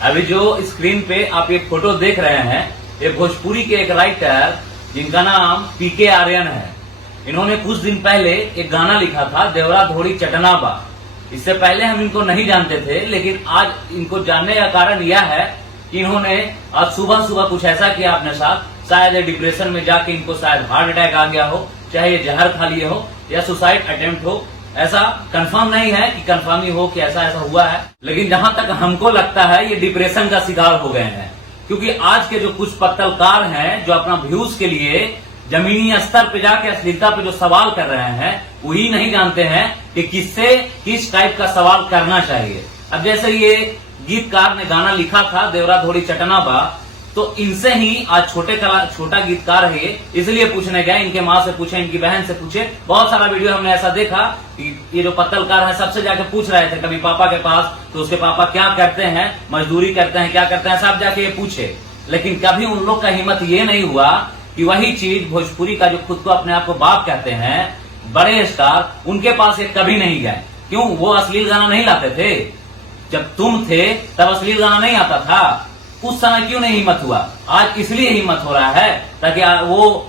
अभी जो स्क्रीन पे आप एक फोटो देख रहे हैं, ये भोजपुरी के एक राइटर जिनका नाम पीके आर्यन है। इन्होंने कुछ दिन पहले एक गाना लिखा था, देवरा धोड़ी चटना बा। इससे पहले हम इनको नहीं जानते थे, लेकिन आज इनको जानने का कारण यह है कि इन्होंने आज सुबह सुबह कुछ ऐसा किया अपने साथ, शायद डिप्रेशन में जाके इनको शायद हार्ट अटैक आ गया हो, चाहे ये जहर खा लिए हो या सुसाइड अटेम्प्ट हो। ऐसा कंफर्म नहीं है कि कंफर्म ही हो कि ऐसा हुआ है, लेकिन जहां तक हमको लगता है ये डिप्रेशन का शिकार हो गए हैं। क्योंकि आज के जो कुछ पत्रकार हैं जो अपना व्यूज के लिए जमीनी स्तर पे जाके अश्लीलता पे जो सवाल कर रहे हैं, वही नहीं जानते हैं कि किससे किस टाइप का सवाल करना चाहिए। अब जैसे ये गीतकार ने गाना लिखा था देवरा धोड़ी चटना बा, तो इनसे ही आज छोटा गीतकार है, इसलिए पूछने गए। इनके माँ से पूछे, इनकी बहन से पूछे, बहुत सारा वीडियो हमने ऐसा देखा कि ये जो पत्रकार है सबसे जाके पूछ रहे थे, कभी पापा के पास, तो उसके पापा क्या करते हैं, मजदूरी करते हैं, क्या करते हैं, सब जाके ये पूछे। लेकिन कभी उन लोग का हिम्मत ये नहीं हुआ कि वही चीज भोजपुरी का जो खुद को अपने आप को बाप कहते हैं, बड़े स्टार, उनके पास ये कभी नहीं गए। क्यों? वो अश्लील गाना नहीं लाते थे। जब तुम थे तब अश्लील गाना नहीं आता था। उस समय क्यों नहीं हिम्मत हुआ? आज इसलिए हिम्मत हो रहा है ताकि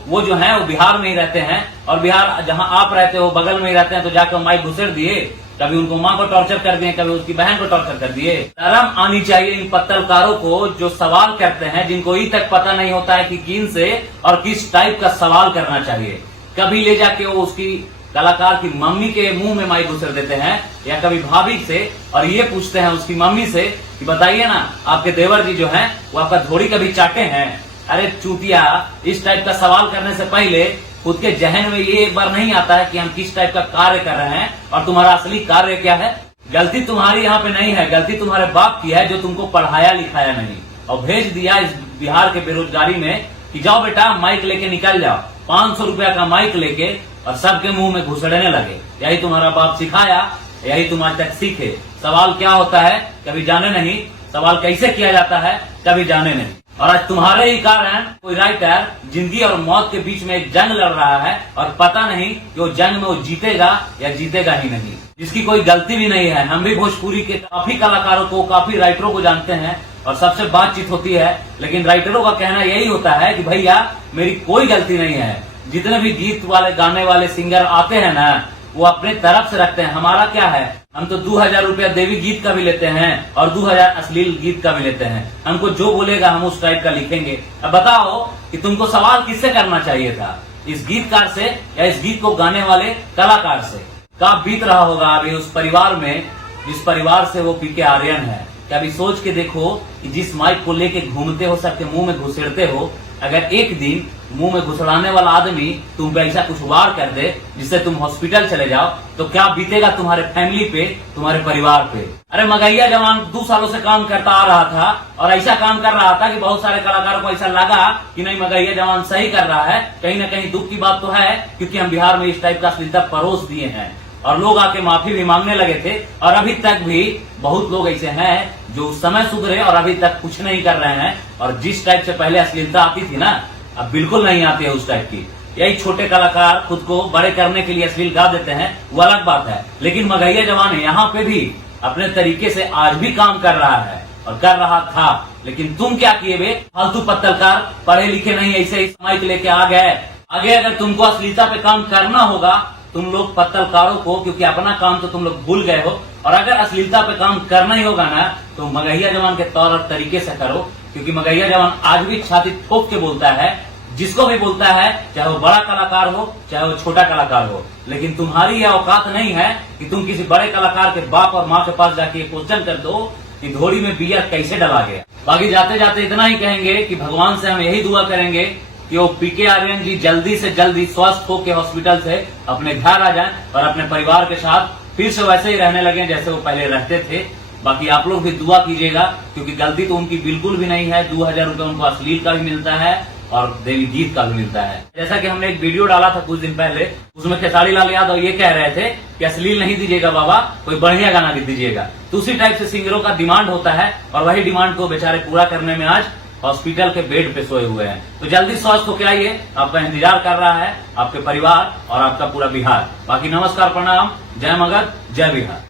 वो जो है वो बिहार में ही रहते हैं, और बिहार जहां आप रहते हो बगल में ही रहते हैं, तो जाकर माइक घुसेड़ दिए, कभी उनको माँ को टॉर्चर कर दिए, कभी उसकी बहन को टॉर्चर कर दिए। शर्म आनी चाहिए इन पत्रकारों को जो सवाल करते हैं, जिनको ही तक पता नहीं होता है कि किन से और किस टाइप का सवाल करना चाहिए। कभी ले जाके वो उसकी कलाकार की मम्मी के मुंह में माइक घुसेड़ देते हैं, या कभी भाभी से, और ये पूछते हैं उसकी मम्मी से कि बताइए ना, आपके देवर जी जो हैं वो आपका धोड़ी कभी चाटे हैं? अरे चूतिया, इस टाइप का सवाल करने से पहले खुद के जहन में ये एक बार नहीं आता है कि हम किस टाइप का कार्य कर रहे हैं और तुम्हारा असली कार्य क्या है। गलती तुम्हारी यहाँ पे नहीं है, गलती तुम्हारे बाप की है जो तुमको पढ़ाया लिखाया नहीं और भेज दिया इस बिहार के बेरोजगारी में कि जाओ बेटा माइक लेके निकल जाओ, 500 रुपया का माइक लेके, और सबके मुंह में घुसड़ने लगे। यही तुम्हारा बाप सिखाया, यही तुम आज तक सीखे। सवाल क्या होता है कभी जाने नहीं, सवाल कैसे किया जाता है कभी जाने नहीं। और आज तुम्हारे ही कारण कोई राइटर जिंदगी और मौत के बीच में एक जंग लड़ रहा है, और पता नहीं कि वो जंग में वो जीतेगा या जीतेगा ही नहीं, जिसकी कोई गलती भी नहीं है। हम भी भोजपुरी के काफी कलाकारों को, काफी राइटरों को जानते हैं और सबसे बातचीत होती है, लेकिन राइटरों का कहना यही होता है कि भैया मेरी कोई गलती नहीं है। जितने भी गीत वाले गाने वाले सिंगर आते हैं ना, वो अपने तरफ से रखते हैं। हमारा क्या है, हम तो 2000 रुपया देवी गीत का भी लेते हैं और 2000 अश्लील गीत का भी लेते हैं। हमको जो बोलेगा हम उस टाइप का लिखेंगे। अब बताओ कि तुमको सवाल किससे करना चाहिए था, इस गीतकार से या इस गीत को गाने वाले कलाकार से? क्या बीत रहा होगा अभी उस परिवार में जिस परिवार से वो पीके आर्यन है। क्या अभी सोच के देखो कि जिस माइक को लेके घूमते हो, सबके मुंह में घुसेड़ते हो, अगर एक दिन मुंह में घुसड़ाने वाला आदमी तुम पे ऐसा कुछ वार कर दे जिससे तुम हॉस्पिटल चले जाओ, तो क्या बीतेगा तुम्हारे फैमिली पे, तुम्हारे परिवार पे। अरे मगैया जवान 2 सालों से काम करता आ रहा था और ऐसा काम कर रहा था कि बहुत सारे कलाकारों को ऐसा लगा कि नहीं मगैया जवान सही कर रहा है। कहीं ना कहीं दुख की बात तो है, क्योंकि हम बिहार में इस टाइप का अश्लीलता परोस दिए हैं और लोग आके माफी भी मांगने लगे थे। और अभी तक भी बहुत लोग ऐसे हैं जो उस समय सुधरे और अभी तक कुछ नहीं कर रहे हैं, और जिस टाइप से पहले अश्लीलता आती थी ना, अब बिल्कुल नहीं आती है उस टाइप की। यही छोटे कलाकार खुद को बड़े करने के लिए अश्लील गा देते हैं, वो अलग बात है। लेकिन मगैया जवान यहाँ पे भी अपने तरीके से आज भी काम कर रहा है और कर रहा था। लेकिन तुम क्या किए बे फालतू पत्रकार, पढ़े लिखे नहीं, ऐसे ही माइक लेके आ गए। आगे अगर तुमको अश्लीलता पे काम करना होगा, तुम लोग पत्रकारों को, क्योंकि अपना काम तो तुम लोग भूल गए हो, और अगर अश्लीलता पे काम करना ही होगा ना, तो मगैया जवान के तौर और तरीके से करो। क्योंकि मगैया जवान आज भी छाती ठोक के बोलता है, जिसको भी बोलता है, चाहे वो बड़ा कलाकार हो चाहे वो छोटा कलाकार हो। लेकिन तुम्हारी यह औकात नहीं है कि तुम किसी बड़े कलाकार के बाप और माँ के पास जाके क्वेश्चन कर दो कि धोड़ी में बियर कैसे डला गया। बाकी जाते जाते इतना ही कहेंगे कि भगवान से हम यही दुआ करेंगे कि वो पीके आर्यन जी जल्दी से जल्दी स्वस्थ होकर हॉस्पिटल से अपने घर आ जाएं और अपने परिवार के साथ फिर से वैसे ही रहने लगे जैसे वो पहले रहते थे। बाकी आप लोग भी दुआ कीजिएगा, क्योंकि गलती तो उनकी बिल्कुल भी नहीं है। 2000 रुपये उनको अश्लील का भी मिलता है और देवी गीत का भी मिलता है। जैसा कि हमने एक वीडियो डाला था कुछ दिन पहले, उसमें खेसारी लाल यादव ये कह रहे थे कि अश्लील नहीं दीजिएगा बाबा, कोई बढ़िया गाना दीजिएगा। तो उसी टाइप से सिंगरों का डिमांड होता है, और वही डिमांड को बेचारे पूरा करने में आज हॉस्पिटल के बेड पे सोए हुए हैं। तो जल्दी स्वस्थ होकर आइए, आपका इंतजार कर रहा है आपके परिवार और आपका पूरा बिहार। बाकी नमस्कार, प्रणाम, जय मगध, जय बिहार।